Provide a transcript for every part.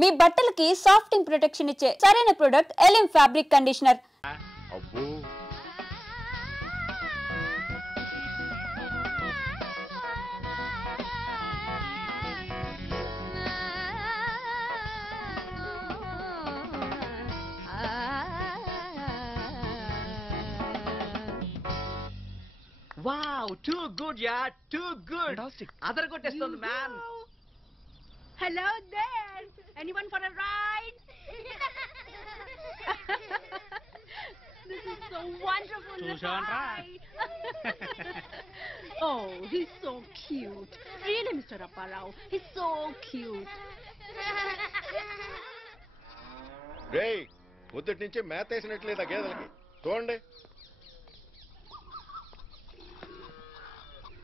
మీ బట్టలకి సాఫ్టింగ్ ప్రొటెక్షన్ ఇచ్చే సరైన ప్రొడక్ట్ ఎలిమ్ ఫ్యాబ్రిక్ కండిషనర్. అబ్బో Wow, too good, yeah, too good. Fantastic. Other good test on the man. Hello there. Anyone for a ride? This is so wonderful. Ride. Oh, he's so cute. Really, Mr. Apparao, he's so cute. రేయ్ పొద్దుటి నుంచి మేత వేసినట్లేదు ఆ గేదెలకి చూడండి.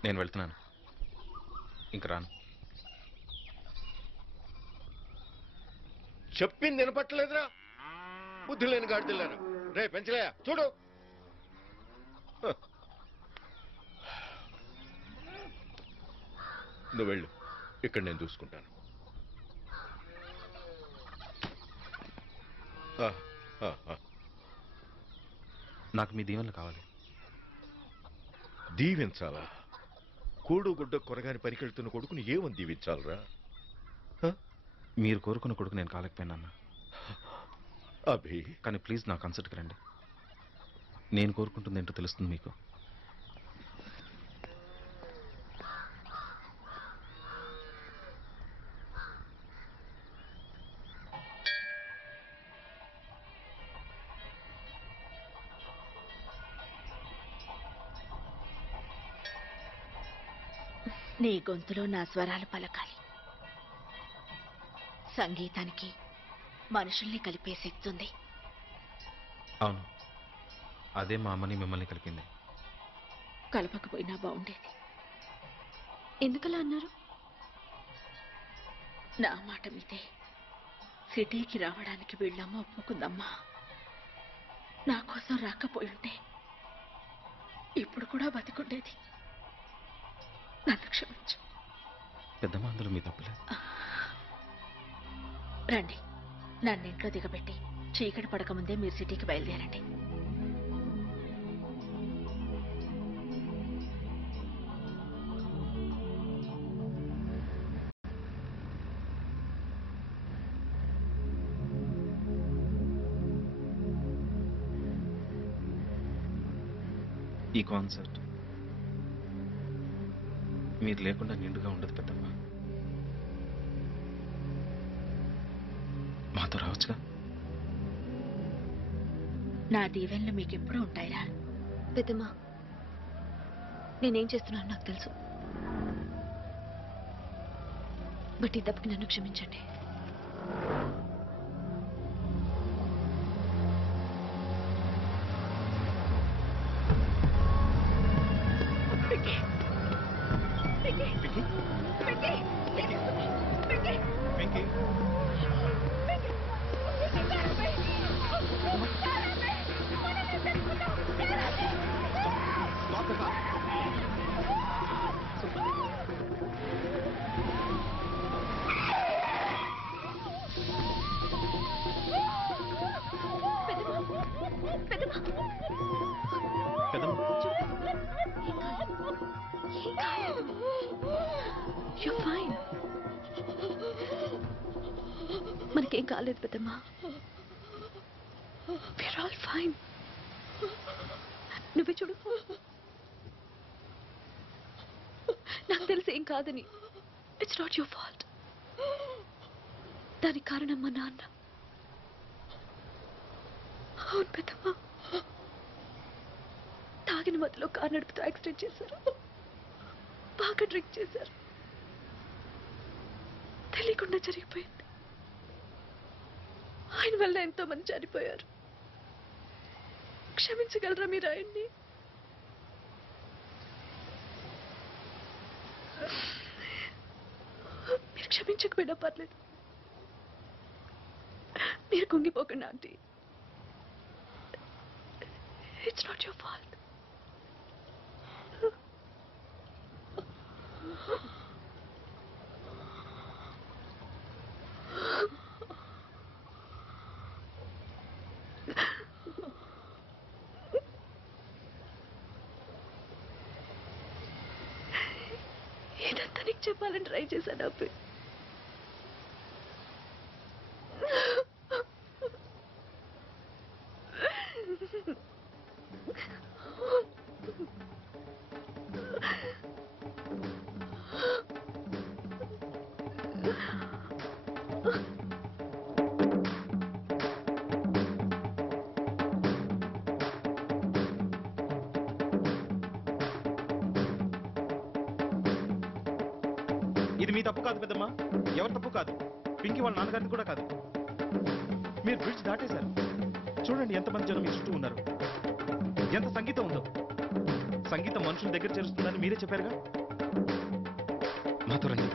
నేను వెళ్తున్నాను, ఇంక రాను. చెప్పింది వినపట్టలేదురా, బుద్ధి లేని గాడిదెళ్ళారు. రే పెంచలేయా చూడు. నువ్వు వెళ్ళు, ఇక్కడ నేను చూసుకుంటాను. నాకు మీ దీవెనలు కావాలి. దీవించాలా? కూడు గుడ్డ కొరగాని పరికెళ్తున్న కొడుకుని ఏమని దీవించాలరా? మీరు కోరుకున్న కొడుకు నేను కాలేకపోయినా అభి, కానీ ప్లీజ్ నా కన్సర్ట్కి రండి. నేను కోరుకుంటుంది ఏంటో తెలుస్తుంది మీకు. నీ గొంతులో నా స్వరాలు పలకాలి. సంగీతానికి మనుషుల్ని కలిపే శక్తి ఉంది. అవును, అదే మా అమ్మని మిమ్మల్ని కలిపింది. కలపకపోయినా బాగుండేది. ఎందుకలా అన్నారు? నా మాట మీదే సిటీకి రావడానికి వీళ్ళమ్మ ఒప్పుకుందమ్మా. నా కోసం రాకపోయి ఉంటే ఇప్పుడు కూడా బతికుండేది. నన్ను క్షమించు. పెద్దమ్మ, అందులో మీ తప్పులేదు. రండి, నన్ను ఇంట్లో దిగబెట్టి చీకటి పడకముందే మీరు సిటీకి బయలుదేరండి. ఈ కాన్సర్ట్ మీరు లేకుండా నిండుగా ఉండదు పెద్దమ్మ. మాతో రావచ్చుగా? నా దీవెనలు మీకు ఎప్పుడూ ఉంటాయిరా. పెద్దమ్మా, నేనేం చేస్తున్నాను నాకు తెలుసు. బట్ ఈ తప్పుకి నన్ను క్షమించండి. మనకేం కాలేదు పెద్దమ్మా. We're all fine. నువ్వే చూడు, నాకు తెలిసి ఏం కాదని. It's not your fault. దానికి కారణం మా నాన్న. అవును పెద్దమ్మా, తాగిన మధ్యలో కారు నడుపుతూ యాక్సిడెంట్ చేశారు. బాగా డ్రింక్ చేశారు. తెలియకుండా జరిగిపోయింది. ఆయన వల్ల ఎంతో మంది చనిపోయారు. క్షమించగలరా మీరు ఆయన్ని? మీరు క్షమించకపోయినా పర్లేదు. మీరు కుంగిపోకండి aunty. It's not your fault. ఇదంతా నీకు చెప్పాలని ట్రై చేశాను అబ్బి. ఇది మీ తప్పు కాదు పెద్దమ్మా, ఎవరి తప్పు కాదు, పింకీ వాళ్ళ నాన్నగారిని కూడా కాదు. మీరు బ్రిడ్జ్ దాటేశారు. చూడండి ఎంతమంది జనం మీ చుట్టూ ఉన్నారు, ఎంత సంగీతం ఉందో. సంగీతం మనుషుల దగ్గర చేరుస్తుందని మీరే చెప్పారుగా. మాతో రండి.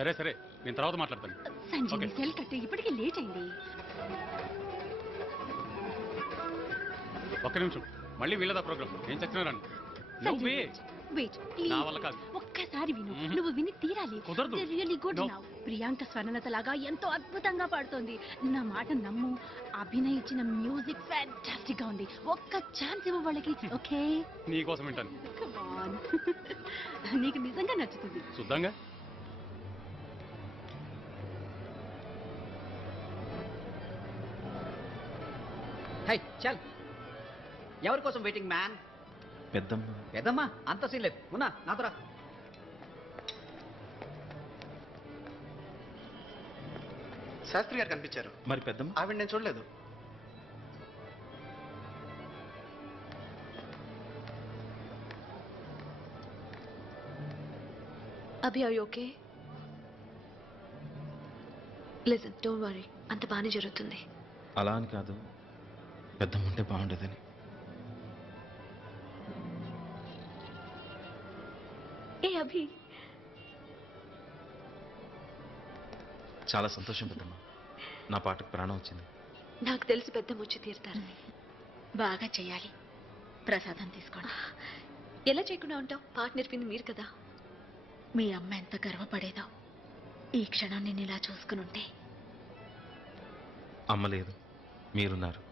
సరే సరే, నేను తర్వాత మాట్లాడతాను. సంజయ్ సెల్ కట్టే ఇప్పటికే లేట్ అయింది. ఒక్క నిమిషం, మళ్ళీ వీళ్ళదా ప్రోగ్రామ్. ఏం చెప్తున్నారండి? నువ్వే వెయిట్ నా వల్ల కాదు. ఒక్కసారి విను, నువ్వు విని తీరాలి. కుదరదు. Really good No. Now. Priyanka Swarnalatha లాగా ఎంతో అద్భుతంగా పాడుతోంది. నా మాట నమ్ము, అభినయ్ ఇచ్చిన మ్యూజిక్ ఫ్యాంటాస్టిక్ గా ఉంది. ఒక్క ఛాన్స్ ఇవ్వ వాళ్ళకి. ఓకే, నీ కోసం వింటాను. Come on. నీకు నిజంగా నచ్చుతుంది. చూద్దాంగా. హై చల్. ఎవరి కోసం వెయిటింగ్ మ్యాన్? పెద్దమ్మ. పెద్దమ్మా అంత సీన్ లేదు. ఉన్నా నాతో రా. శాస్త్రి గారు కనిపించారు. మరి పెద్దమ్మ? ఆవిడ నేను చూడలేదు. Abhi are you okay? Listen, don't worry, అంత బాగానే జరుగుతుంది. అలా అని కాదు, పెద్దమ్మ ఉంటే బాగుండేదని. ఏ అభి, చాలా సంతోషం పెద్దమ్మ, నా పాటకు ప్రాణం వచ్చింది. నాకు తెలిసి పెద్ద ముచ్చి తీరుతారని. బాగా చేయాలి. ప్రసాదం తీసుకోండి. ఎలా చేయకుండా ఉంటావు? పాట నేర్పింది మీరు కదా. మీ అమ్మ ఎంత గర్వపడేదో ఈ క్షణం నేను ఇలా చూసుకుని ఉంటే. అమ్మ లేదు, మీరున్నారు.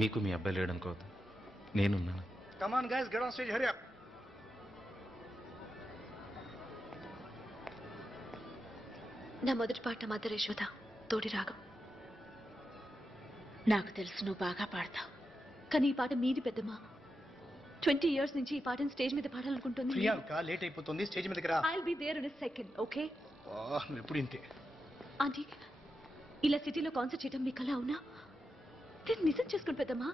మీకు మీ అబ్బాయి లేడనుకోవద్దు, నేనున్నాను. Come on guys, get on stage, hurry up. నా మొదటి పాట మదర్ యశోద, తోడి రాగం. నాకు తెలుసు నువ్వు బాగా పాడతావు. కానీ ఈ పాట మీది పెద్దమ్మా. 20 years నుంచి ఈ పాటను స్టేజ్ మీద పాడాలనుకుంటుంది. ప్రియాంక లేట్ అయిపోతుంది, స్టేజ్ మీదకి రా. I'll be there in a second, okay? నువ్వు ఎప్పుడు ఇంతే. ఆంటీ, ఇలా సిటీలో కాన్సర్ట్ చేయడం మీకు అలా అవునా? నేను నిజం చేసుకోండి పెద్దమ్మా.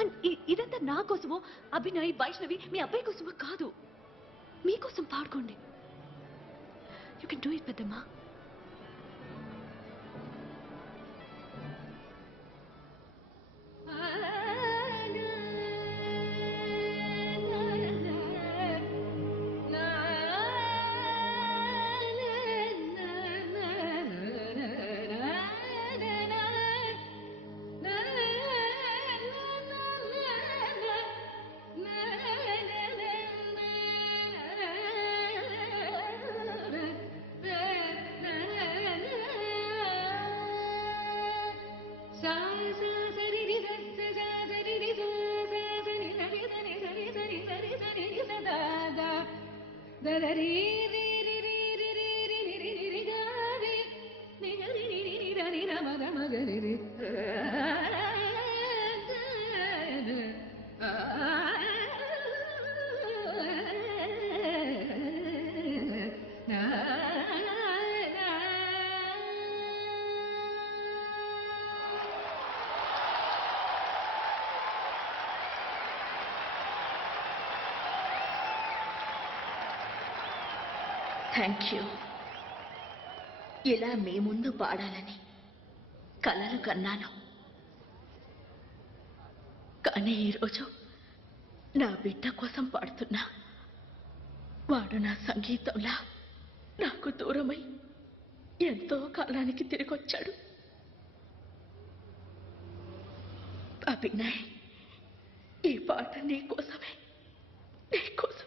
అండ్ ఇదంతా నా కోసమో, అభినయ్, వైష్ణవి, మీ అబ్బాయి కోసమో కాదు. మీకోసం పాడుకోండి. యూ కెన్ డూ ఇట్ పెద్దమ్మా. Thank you. ఇలా మీ ముందు పాడాలని కలలు కన్నాను. కానీ ఈరోజు నా బిడ్డ కోసం పాడుతున్నా. వాడు నా సంగీతంలా నాకు దూరమై ఎంతో కాలానికి తిరిగొచ్చాడు. అభినయ్, ఈ పాట నీకోసమే, నీకోసమే.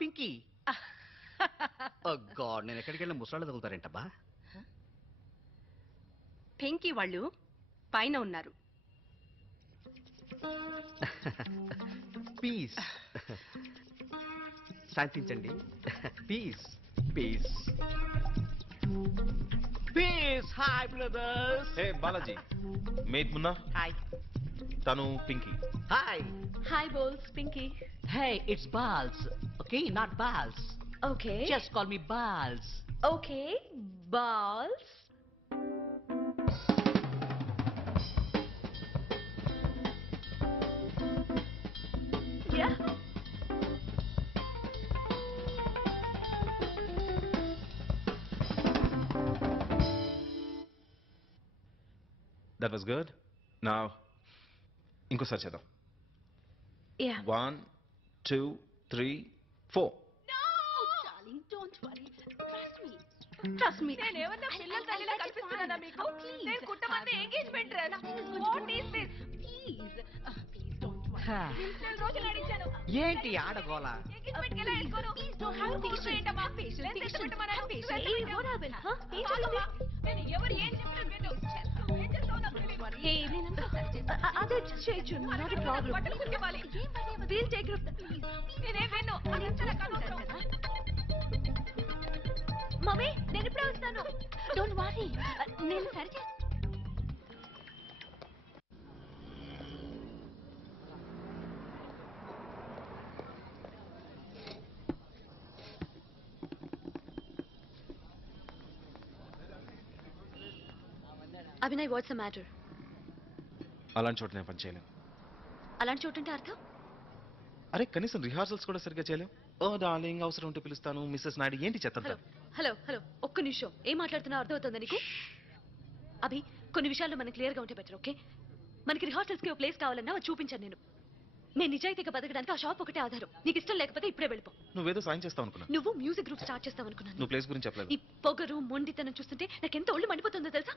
పింకీ గాడ్, నేను ఎక్కడికి వెళ్ళిన ముసలాళ్ళు తగులుతారేంటబ్బా? పింకీ వాళ్ళు పైన ఉన్నారు. పీస్. శాంతించండి. Peace peace peace. Hi brothers. Hey Balaji, mate Munna, hi. తను Pinky. Hi. Hi balls, Pinky. Hey, it's balls. Okay, not balls. Okay Just call me balls. Okay, balls. Yeah. That was good. నా ఇంకోసారి చేద్దాం. Yeah. 1 2 3 4. Darling, don't worry. Trust me. Trust me. నేనేమన్నా పిల్లల తల్లిలా కనిపిస్తున్నానా మీకు? నేను కుట్టమంది engagement dress. What is this? Please, please don't worry. నేను రోజు నడిచాను. ఏంటి ఆడగోల? ఎంగేజ్మెంట్ కి ఎలా వెళ్ళుకోను? Please don't have patience. Patient. Hey, what happened? Huh? ఏం జరిగింది? నేను ఎవరు ఏం చెప్పినా విను. ఏం చేస్తావు నాకు తెలియదు. Hey, నేనంతా సరి చేస్తాను. అదే చేయొచ్చు. Not a problem. బట్టలు కుట్టుకోవాలి. We'll take care of that. నేనేం విను. అదంతా నాకు అనవసరం. మమ్మీ, నేను ఇప్పుడే వస్తాను. డోంట్ వరీ, నేను సరి చేస్తాను. Abhinay, what's the matter? అలాంటి చోట నేను పని చేయలేను. అలాంటి చోటు అంటే అర్థం? అరే కనీసం రిహార్సల్స్ కూడా సరిగ్గా చేయలేం. ఓ డార్లింగ్, అవసరం ఉంటే పిలుస్తాను, మిస్సెస్ నాయుడు. ఏంటి చెత్తంతా? హలో హలో, ఒక్క నిమిషం. ఏం మాట్లాడుతున్నావు అర్థమవుతుందా నీకు? అభి, కొన్ని విషయాల్లో మనకి క్లియర్గా ఉంటే బెటర్, ఓకే? మనకి రిహార్సల్స్కి ఒక ప్లేస్ కావాలన్నా అది చూపించాను నేను. నేను నిజాయితీగా బతకడానికి ఆ షాప్ ఒకటే ఆధారం. నీకు ఇష్టం లేకపోతే ఇప్పుడే వెళ్ళిపో. నువ్వేదో సాయం చేస్తావు అనుకున్నా. నువ్వు మ్యూజిక్ గ్రూప్ స్టార్ట్ చేస్తావు అనుకున్నాను. నువ్వు ప్లేస్ గురించి చెప్పలేదు. ఈ పొగరు మొండితనం చూస్తుంటే నాకు ఎంత ఒళ్ళు మండిపోతుందో తెలుసా?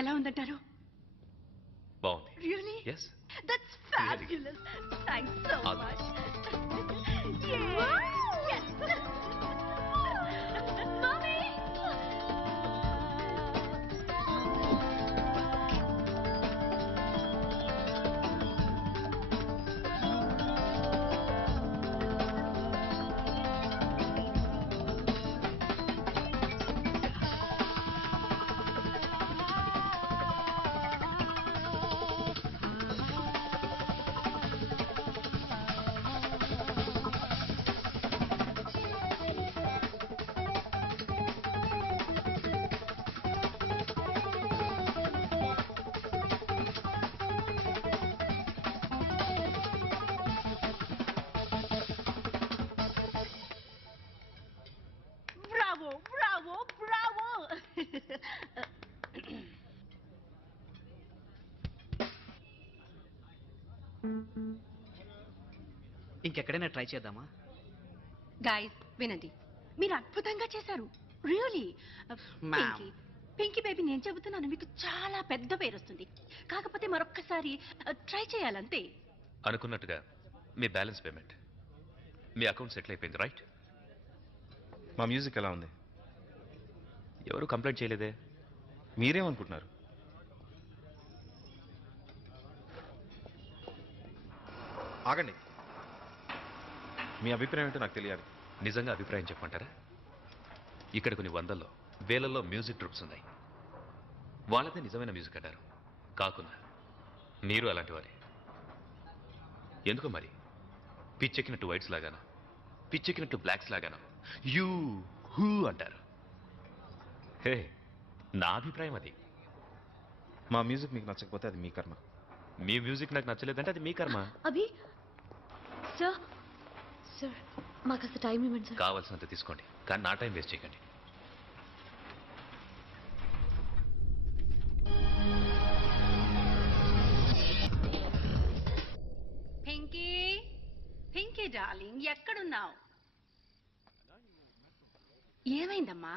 ఎలా ఉందంటారు? బాగుంది. Really? Yes. That's fabulous. Thanks so All the much. Yes. Mommy. Bravo, bravo, bravo. ఇంకెక్కడైనా ట్రై చేద్దామా? గాయస్ వినండి, మీరు అద్భుతంగా చేశారు రియలీ. Ma'am. పింకీ బేబీ, నేను చెబుతున్నాను మీకు చాలా పెద్ద పేరు వస్తుంది. కాకపోతే మరొక్కసారి ట్రై చేయాలంతే. అనుకున్నట్టుగా మీ బ్యాలెన్స్ పేమెంట్ మీ అకౌంట్ సెటిల్ అయిపోయింది, రైట్? మా మ్యూజిక్ ఎలా ఉంది? ఎవరు కంప్లైంట్ చేయలేదే. మీరేమనుకుంటున్నారు? ఆగండి, మీ అభిప్రాయం ఏంటో నాకు తెలియాలి. నిజంగా అభిప్రాయం చెప్పమంటారా? ఇక్కడ కొన్ని వందల్లో వేలల్లో మ్యూజిక్ ట్రూప్స్ ఉన్నాయి. వాళ్ళదే నిజమైన మ్యూజిక్ అంటారు. కాకుండా మీరు అలాంటి వారే. ఎందుకో మరి పిచ్చెక్కినట్టు వైట్స్ లాగాను, పిచ్చెక్కినట్టు బ్లాక్స్ లాగాను యూ హూ అంటారు. హే, నా అభిప్రాయం అది. మా మ్యూజిక్ మీకు నచ్చకపోతే అది మీ కర్మ. మీ మ్యూజిక్ నాకు నచ్చలేదంటే అది మీ కర్మ. అభి సార్, సార్ మాకు అసలు టైం ఇవ్వండి సార్. కావాల్సినంత తీసుకోండి, కానీ నా టైం వేస్ట్ చేయకండి. పింకీ, పింకీ డార్లింగ్, ఎక్కడున్నావు? ఏమైందమ్మా?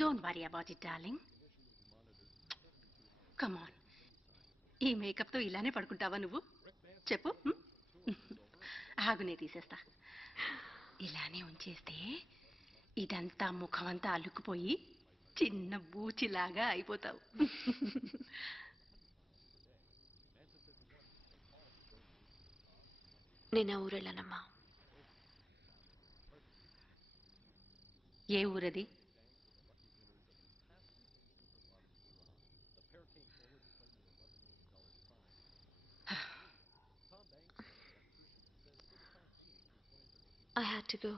Don't worry about it darling. Come on, ఈ మేకప్తో ఇలానే పడుకుంటావా నువ్వు? చెప్పు. ఆగునే తీసేస్తా. ఇలానే ఉంచేస్తే ఇదంతా ముఖమంతా అల్లుకుపోయి చిన్న బూచిలాగా అయిపోతావు. నేను ఆ ఊరు వెళ్ళానమ్మా. ఏ ఊరది? I had to go.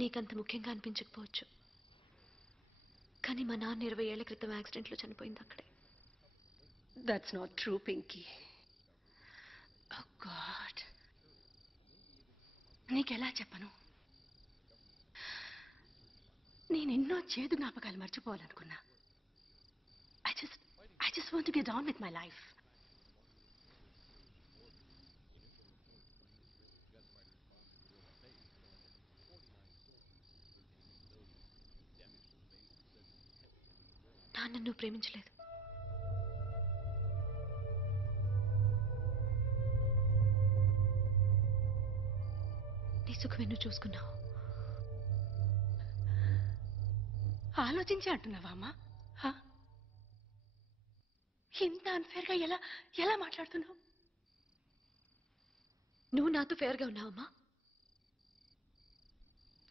నీకంత ముఖ్యంగా అనిపించకపోవచ్చు, కానీ మా నాన్న 20 ఏళ్ల క్రితం యాక్సిడెంట్లో చనిపోయింది అక్కడే. That's not true Pinky. Oh God, నీకెలా చెప్పను? నేను ఎన్నో చేదు జ్ఞాపకాలు మర్చిపోవాలనుకున్నా. I just want to get on with my life. నాన్న నువ్వు ప్రేమించలేదు. నీ సుఖమే నువ్వు చూసుకున్నావు. ఆలోచించి అంటున్నావా అమ్మా? ఇంత అన్ఫేర్గా ఎలా మాట్లాడుతున్నావు? నువ్వు నాతో ఫేర్గా ఉన్నావమ్మా.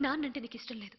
నాన్నంటే నీకు ఇష్టం లేదు.